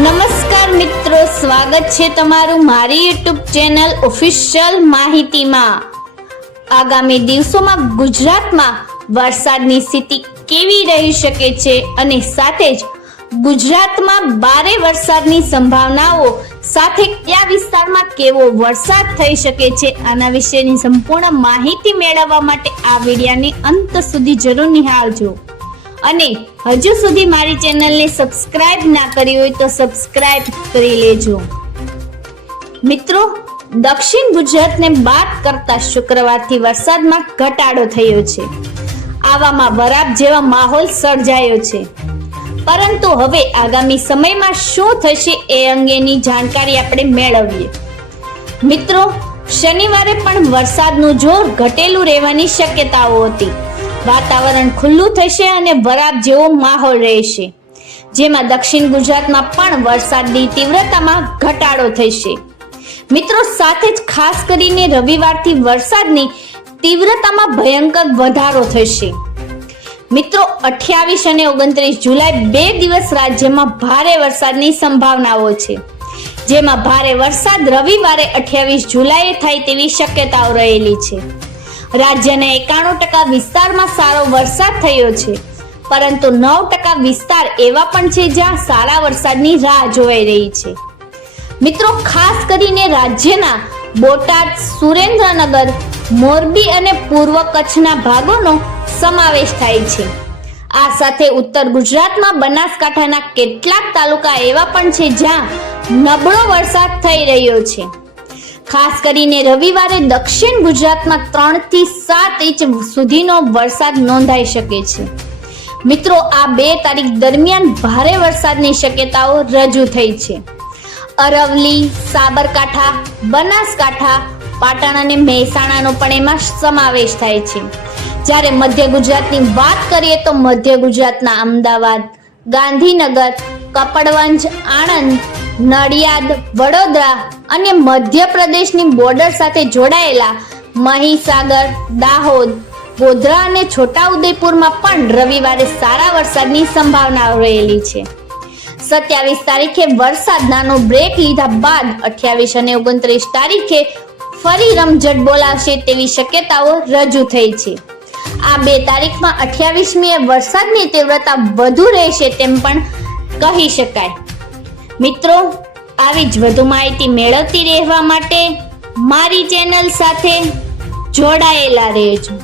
નમસ્કાર મિત્રો, સ્વાગત છે તમારું મારી યુટ્યુબ ચેનલ ઓફિશિયલ માહિતીમાં। આગામી દિવસોમાં ગુજરાતમાં વરસાદની સ્થિતિ કેવી રહી શકે છે અને સાથે જ ગુજરાતમાં ભારે વરસાદની સંભાવનાઓ સાથે કયા વિસ્તારમાં કેવો વરસાદ થઈ શકે છે, આના વિશેની સંપૂર્ણ માહિતી મેળવવા માટે આ વિડિયોને અંત સુધી જરૂર નિહાળજો અને હજુ સુધી મારી ચેનલને સબસ્ક્રાઇબ ના કરી હોય તો સબસ્ક્રાઇબ કરી લેજો। મિત્રો, દક્ષિણ ગુજરાતને બાદ કરતા શુક્રવારથી વરસાદમાં ઘટાડો થયો છે। આવામાં વરાપ જેવા માહોલ સર્જાયો છે, પરંતુ હવે આગામી સમયમાં શું થશે એ અંગેની જાણકારી આપણે મેળવીએ। મિત્રો, શનિવારે પણ વરસાદનું જોર ઘટેલું રહેવાની શક્યતાઓ હતી। વાતાવરણ ખુલ્લું થશે અને વરાપ જેવો માહોલ રહેશે, જેમાં દક્ષિણ ગુજરાતમાં પણ વરસાદની તીવ્રતામાં ઘટાડો થશે। મિત્રો, સાથે જ ખાસ કરીને રવિવારથી વરસાદની તીવ્રતામાં ભયંકર વધારો થશે। મિત્રો, 28 અને 29 જુલાઈ 2 દિવસ રાજ્યમાં ભારે વરસાદની સંભાવનાઓ છે, જેમાં ભારે વરસાદ રવિવારે 28 જુલાઈએ થાય તેવી શક્યતાઓ રહેલી છે। રાજ્યના 91% વિસ્તારમાં સારો વરસાદ થયો છે, પરંતુ 9% વિસ્તાર એવા પણ છે જ્યાં સારા વરસાદની રાહ જોવાઈ રહી છે। મિત્રો, ખાસ કરીને રાજ્યના બોટાદ, સુરેન્દ્રનગર, મોરબી અને પૂર્વ કચ્છના ભાગોનો સમાવેશ થાય છે। આ સાથે ઉત્તર ગુજરાતમાં બનાસકાંઠાના કેટલાક તાલુકા એવા પણ છે જ્યાં નબળો વરસાદ થઈ રહ્યો છે। ખાસ કરીને રવિવારે દક્ષિણ ગુજરાતમાં 3 થી 7 ઇંચ સુધીનો વરસાદ નોંધાઈ શકે છે। મિત્રો, આ 2 તારીખ દરમિયાન ભારે વરસાદની શક્યતાઓ રજૂ થઈ છે। અરવલ્લી, સાબરકાંઠા, બનાસકાંઠા, પાટણ અને મહેસાણાનો પણ એમાં સમાવેશ થાય છે। જ્યારે મધ્ય ગુજરાતની વાત કરીએ તો મધ્ય ગુજરાતના અમદાવાદ, ગાંધીનગર, કપડવંજ, આણંદ, નડિયાદ, વડોદરા અને મધ્યપ્રદેશની બોર્ડર સાથે જોડાયેલા મહીસાગર, દાહોદ, ગોધરા અને છોટાઉદેપુરમાં પણ રવિવારે સારા વરસાદની સંભાવના રહેલી છે। 27 તારીખે વરસાદ નાનો બ્રેક લીધા બાદ 28 અને 29 તારીખે ફરી રમઝટ બોલાવશે તેવી શક્યતાઓ રજૂ થઈ છે। આ 2 તારીખમાં 28મીએ વરસાદની તીવ્રતા વધુ રહેશે તેમ પણ કહી શકાય। મિત્રો, આવી જ વધુ માહિતી મેળવતી રહેવા માટે મારી ચેનલ સાથે જોડાયેલા રહેજો।